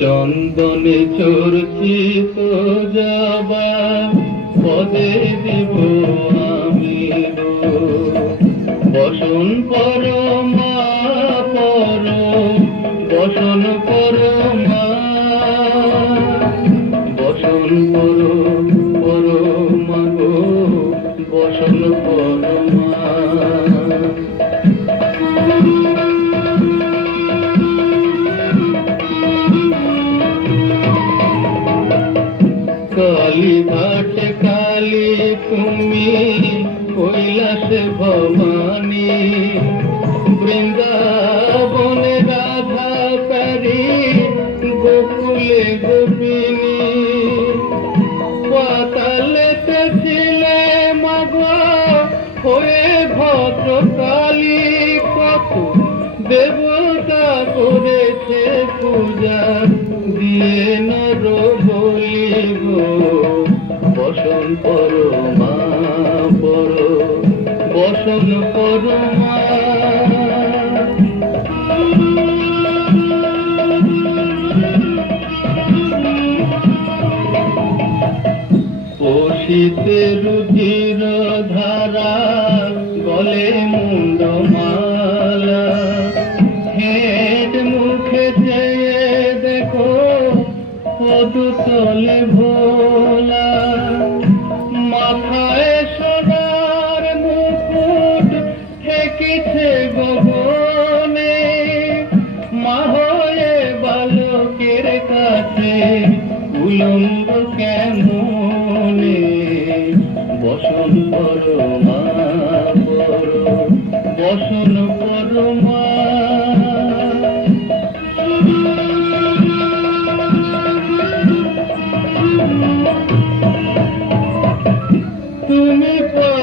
চন্দনে চর্চিত যাবা পদে দিব আমি বসন পরমা পর বসন পরমা বসন পরমা গো বসন পরমা কালীঘাট কালী তুমি কৈলাস ভবানী বৃন্দাবনে রাধা পারি গোকুলে গোপিনী পাতালেতে ছিলে মাগ হয়ে ভদ্রকালী কত দেবতা করেছে পূজা দিয়ে নর বলিব বসন পরমা পর বসন পরমা পশিতে রুধির ধারা গলে মুন্ডমালা হেড মুখে চেয়ে দেখো পদতলে ভোলা মাথায় সোনার মুকুট ঠেকিছে গগনে মা হয়ে বালকের কাছে উলঙ্গ